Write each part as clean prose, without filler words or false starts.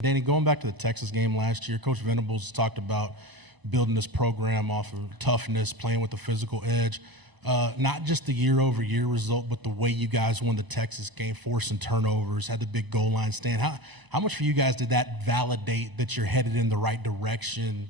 Danny, going back to the Texas game last year, Coach Venables talked about building this program off of toughness, playing with the physical edge. Not just the year-over-year result, but the way you guys won the Texas game, forcing turnovers, had the big goal line stand. How much for you guys did that validate that you're headed in the right direction,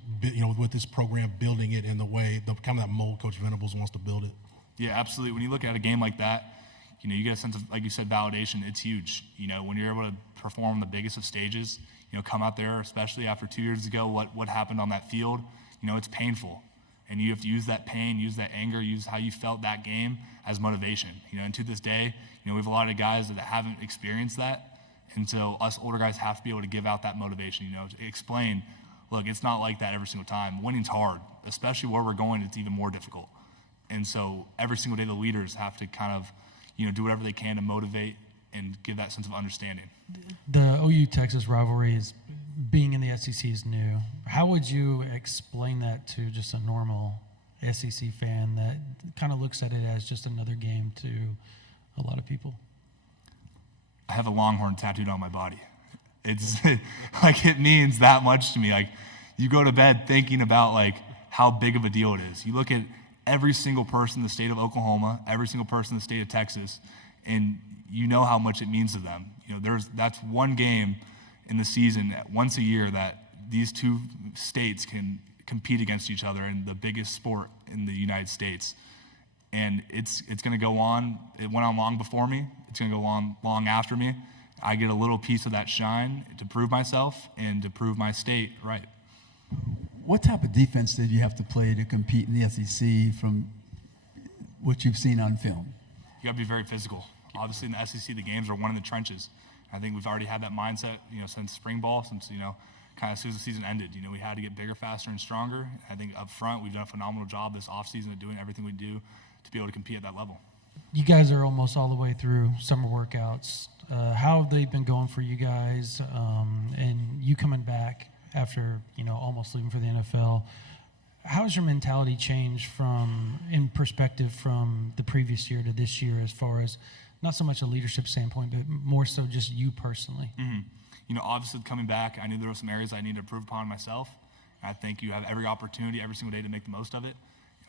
with this program, building it in the way, the kind of that mold Coach Venables wants to build it? Yeah, absolutely. When you look at a game like that, you get a sense of, like you said, validation. It's huge. When you're able to perform on the biggest of stages, come out there, especially after 2 years ago, what happened on that field, it's painful. And you have to use that pain, use that anger, use how you felt that game as motivation. And to this day, we have a lot of guys that haven't experienced that. And so us older guys have to be able to give out that motivation, to explain, look, it's not like that every single time. Winning's hard, especially where we're going, it's even more difficult. And so every single day the leaders have to kind of, do whatever they can to motivate and give that sense of understanding. The OU-Texas rivalry is being in the SEC is new. How would you explain that to just a normal SEC fan that kind of looks at it as just another game to a lot of people? I have a Longhorn tattooed on my body. It's like it means that much to me. Like you go to bed thinking about like how big of a deal it is. You look at every single person in the state of Oklahoma, every single person in the state of Texas, and you know how much it means to them. That's one game in the season once a year that these two states can compete against each other in the biggest sport in the United States. And it's going to go on. It went on long before me. It's going to go on long after me. I get a little piece of that shine to prove myself and to prove my state right. What type of defense did you have to play to compete in the SEC from what you've seen on film? You got to be very physical. Obviously, in the SEC, the games are won in the trenches. I think we've already had that mindset, since spring ball, since, kind of as soon as the season ended. We had to get bigger, faster, and stronger. I think up front, we've done a phenomenal job this offseason of doing everything we do to be able to compete at that level. You guys are almost all the way through summer workouts. How have they been going for you guys? And you coming back after, almost leaving for the NFL. How has your mentality changed in perspective from the previous year to this year as far as not so much a leadership standpoint, but more so just you personally? Mm-hmm. Obviously coming back, I knew there were some areas I needed to improve upon myself. I think you have every opportunity every single day to make the most of it.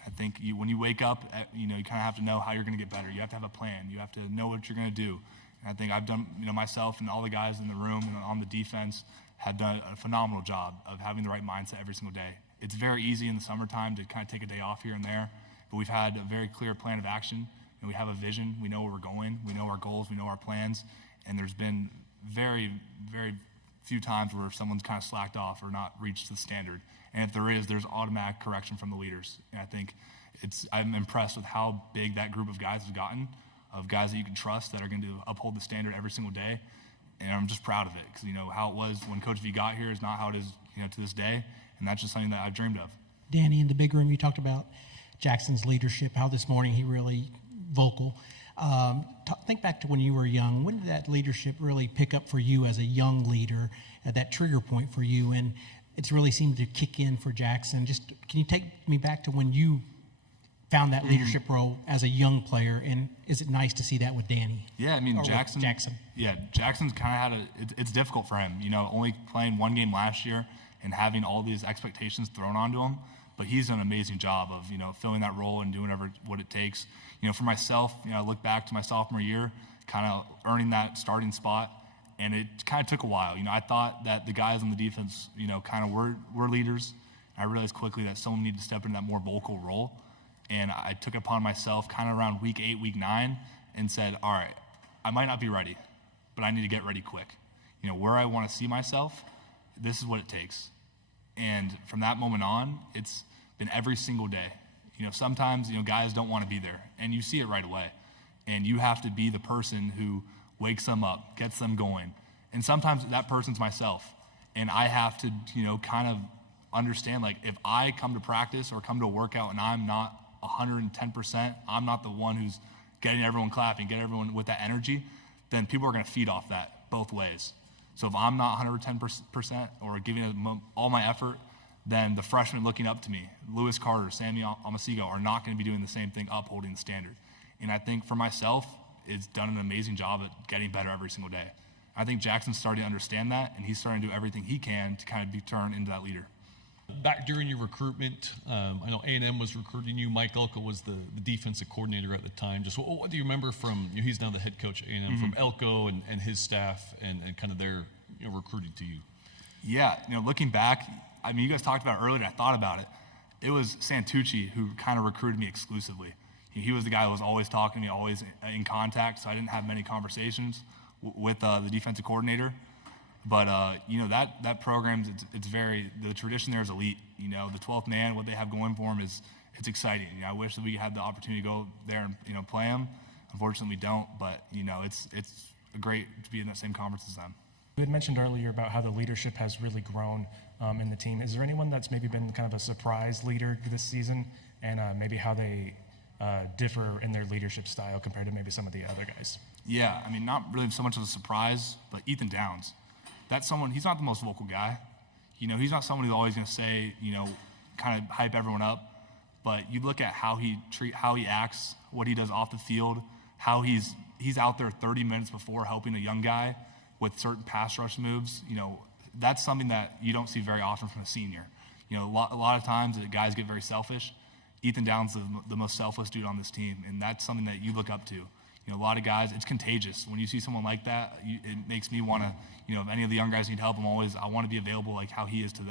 I think when you wake up, you kind of have to know how you're going to get better. You have to have a plan. You have to know what you're going to do. And I think I've done, myself and all the guys in the room and on the defense have done a phenomenal job of having the right mindset every single day. It's very easy in the summertime to kind of take a day off here and there, but we've had a very clear plan of action, and we have a vision. We know where we're going. We know our goals. We know our plans, and there's been very, very few times where someone's kind of slacked off or not reached the standard. And if there is, there's automatic correction from the leaders. And I think I'm impressed with how big that group of guys has gotten, of guys that you can trust that are going to uphold the standard every single day. And I'm just proud of it because, how it was when Coach V got here is not how it is, to this day. And that's just something that I've dreamed of. Danny, in the big room, you talked about Jackson's leadership, how this morning he really vocal. Think back to when you were young. When did that leadership really pick up for you as a young leader, at that trigger point for you? And it's really seemed to kick in for Jackson. Just can you take me back to when you found that leadership role as a young player, and is it nice to see that with Danny? Yeah, I mean, Jackson. Yeah, Jackson's kind of had it's difficult for him, only playing one game last year and having all these expectations thrown onto him. But he's done an amazing job of, filling that role and doing what it takes. For myself, I look back to my sophomore year, kind of earning that starting spot, and it kind of took a while. I thought that the guys on the defense, kind of were leaders. I realized quickly that someone needed to step into that more vocal role. And I took it upon myself kind of around week 8, week 9, and said, all right, I might not be ready, but I need to get ready quick. Where I want to see myself, this is what it takes. And from that moment on, it's been every single day. Sometimes, guys don't want to be there, and you see it right away. And you have to be the person who wakes them up, gets them going. And sometimes that person's myself. And I have to, kind of understand, like, if I come to practice or come to a workout and I'm not 110%, I'm not the one who's getting everyone clapping, getting everyone with that energy, then people are going to feed off that both ways. So if I'm not 110% or giving it all my effort, then the freshmen looking up to me, Lewis Carter, Sammy Amasigo, are not going to be doing the same thing, upholding the standard. And I think for myself, it's done an amazing job at getting better every single day. I think Jackson's starting to understand that, and he's starting to do everything he can to kind of be turned into that leader. Back during your recruitment, I know A&M was recruiting you. Mike Elko was the defensive coordinator at the time. Just what do you remember from, he's now the head coach at A&M, from Elko and his staff and kind of their recruiting to you? Yeah, looking back, I mean, you guys talked about it earlier, I thought about it. It was Santucci who kind of recruited me exclusively. He was the guy who was always talking to me, always in contact, so I didn't have many conversations with the defensive coordinator. But, that program, the tradition there is elite. The 12th man, what they have going for them it's exciting. I wish that we had the opportunity to go there and, play them. Unfortunately, we don't, but, it's great to be in that same conference as them. You had mentioned earlier about how the leadership has really grown in the team. Is there anyone that's maybe been kind of a surprise leader this season, and maybe how they differ in their leadership style compared to maybe some of the other guys? Yeah, I mean, not really so much of a surprise, but Ethan Downs. That's someone, he's not the most vocal guy. He's not someone who's always going to say, kind of hype everyone up. But you look at how he acts, what he does off the field, how he's out there 30 minutes before helping a young guy with certain pass rush moves. That's something that you don't see very often from a senior. A lot of times the guys get very selfish. Ethan Downs is the most selfless dude on this team, and that's something that you look up to. A lot of guys, it's contagious. When you see someone like that, it makes me want to, if any of the young guys need help, I want to be available like how he is to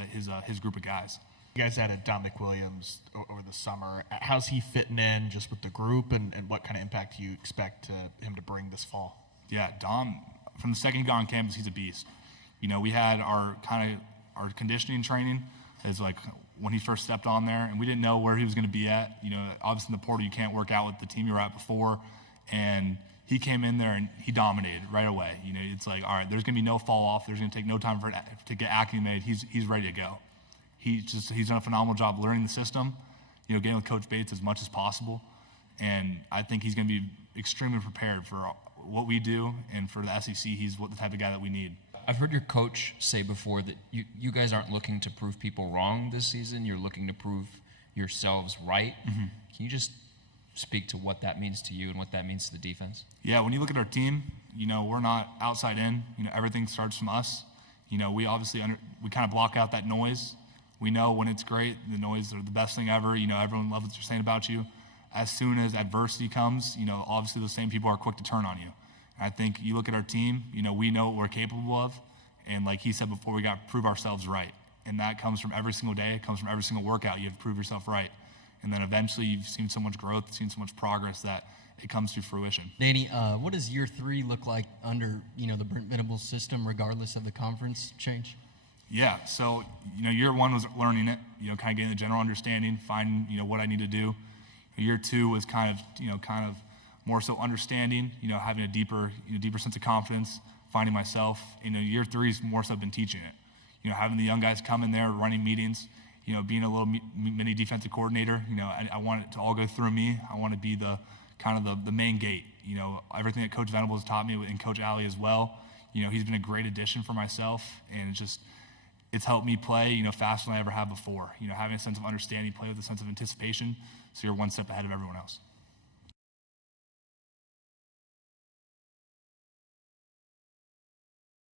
his group of guys. You guys added Dominic Williams over the summer. How's he fitting in just with the group, and what kind of impact do you expect him to bring this fall? Yeah, Dom, from the second he got on campus, he's a beast. We had our conditioning training is like when he first stepped on there, and we didn't know where he was going to be at. Obviously in the portal you can't work out with the team you were at before. And he came in there and he dominated right away. It's like, all right, there's going to be no fall off. There's going to take no time for it to get acclimated. He's ready to go. He's done a phenomenal job learning the system, getting with Coach Bates as much as possible. And I think he's going to be extremely prepared for what we do, and for the SEC, he's the type of guy that we need. I've heard your coach say before that you guys aren't looking to prove people wrong this season. You're looking to prove yourselves right. Mm-hmm. Can you just speak to what that means to you and what that means to the defense? Yeah, when you look at our team, we're not outside in. Everything starts from us. We obviously we kind of block out that noise. We know when it's great, the noise are the best thing ever. Everyone loves what they're saying about you. As soon as adversity comes, obviously those same people are quick to turn on you. And I think you look at our team, we know what we're capable of. And like he said before, we got to prove ourselves right. And that comes from every single day. It comes from every single workout. You have to prove yourself right. And then eventually you've seen so much growth, seen so much progress that it comes to fruition. Danny, what does year 3 look like under, the Brent Venables system, regardless of the conference change? Yeah, so, year 1 was learning it, kind of getting the general understanding, finding, what I need to do. Year 2 was kind of more so understanding, having a deeper sense of confidence, finding myself. Year 3 is more so been teaching it. Having the young guys come in there, running meetings, being a little mini defensive coordinator, I want it to all go through me. I want to be the main gate. Everything that Coach Venables taught me, and Coach Alley as well. He's been a great addition for myself, and it's helped me play, faster than I ever have before. Having a sense of understanding, play with a sense of anticipation, so you're one step ahead of everyone else.